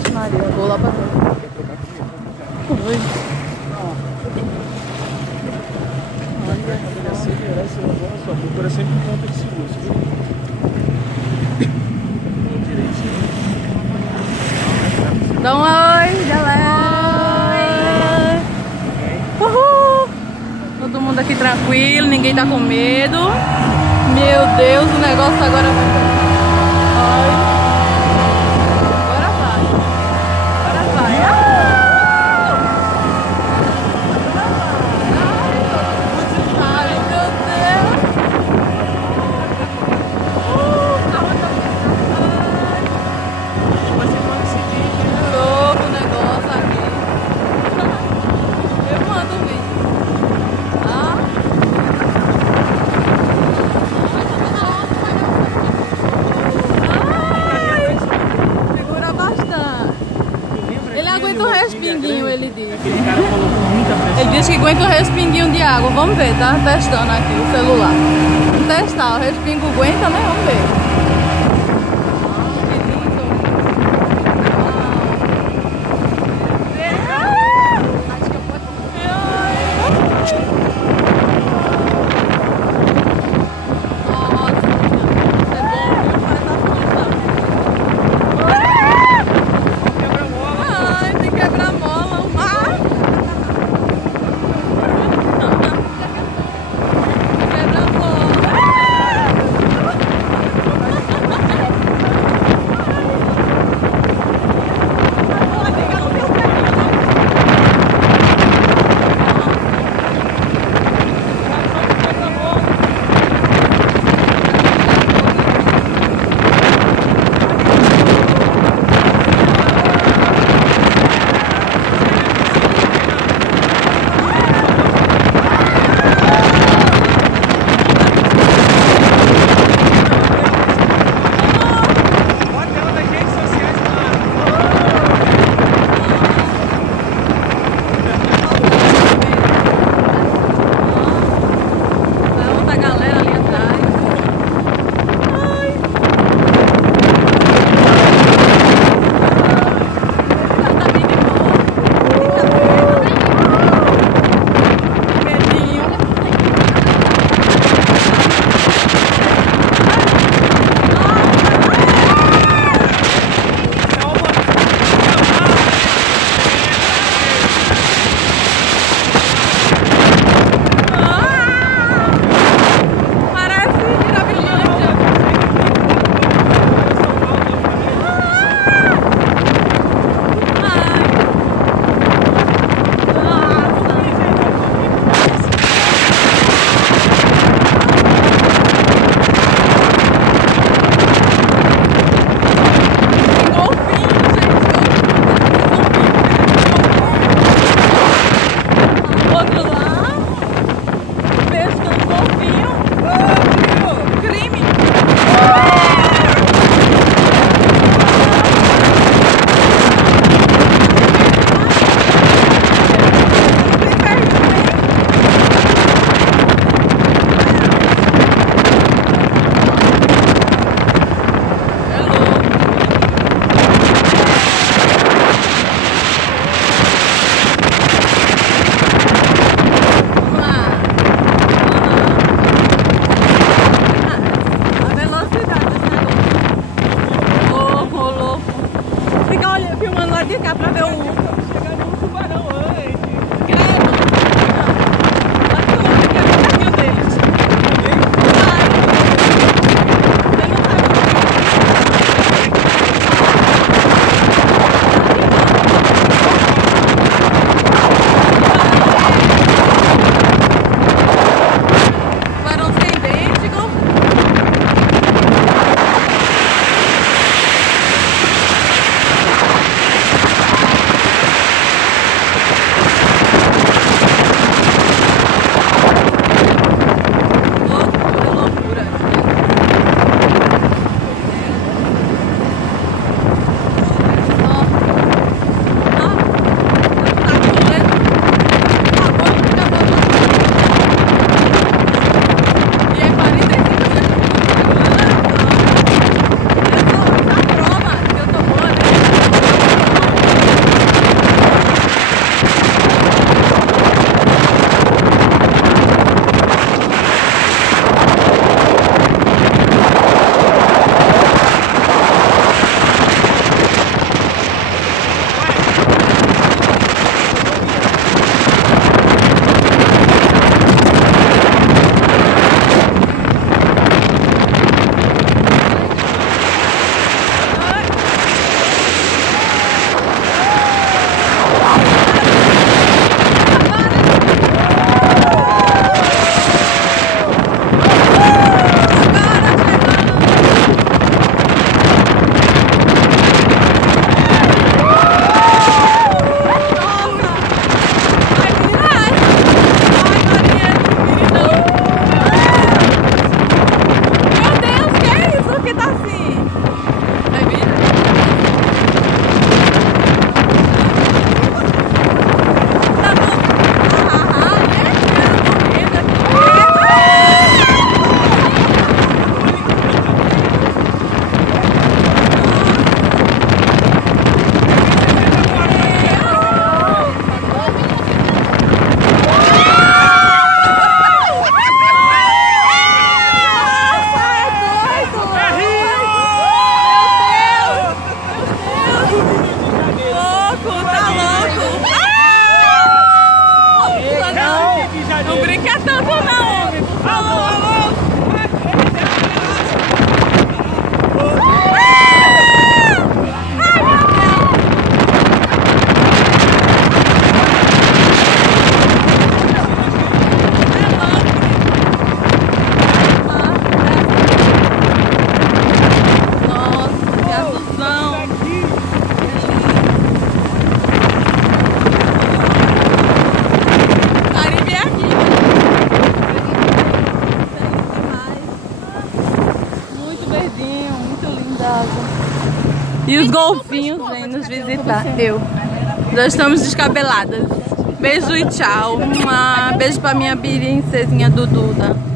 Vixe Maria, vou lá pra frente. Oi. Olha, acelerar esse negócio, ó, procura sempre um ponto de seguro. Dá um oi, galera! Uhul! Todo mundo aqui tranquilo, ninguém tá com medo. Meu Deus, o negócio agora vai... Ele disse que aguenta um respinguinho de água. Vamos ver, tá testando aqui o celular. Vamos testar, o respingo aguenta, né? Vamos ver. Que lindo. tá louco. Não brinca tanto não, homem, por favor. E os golfinhos vêm nos visitar. Já estamos descabeladas. Beijo e tchau. Beijo pra minha princesinha Dududa.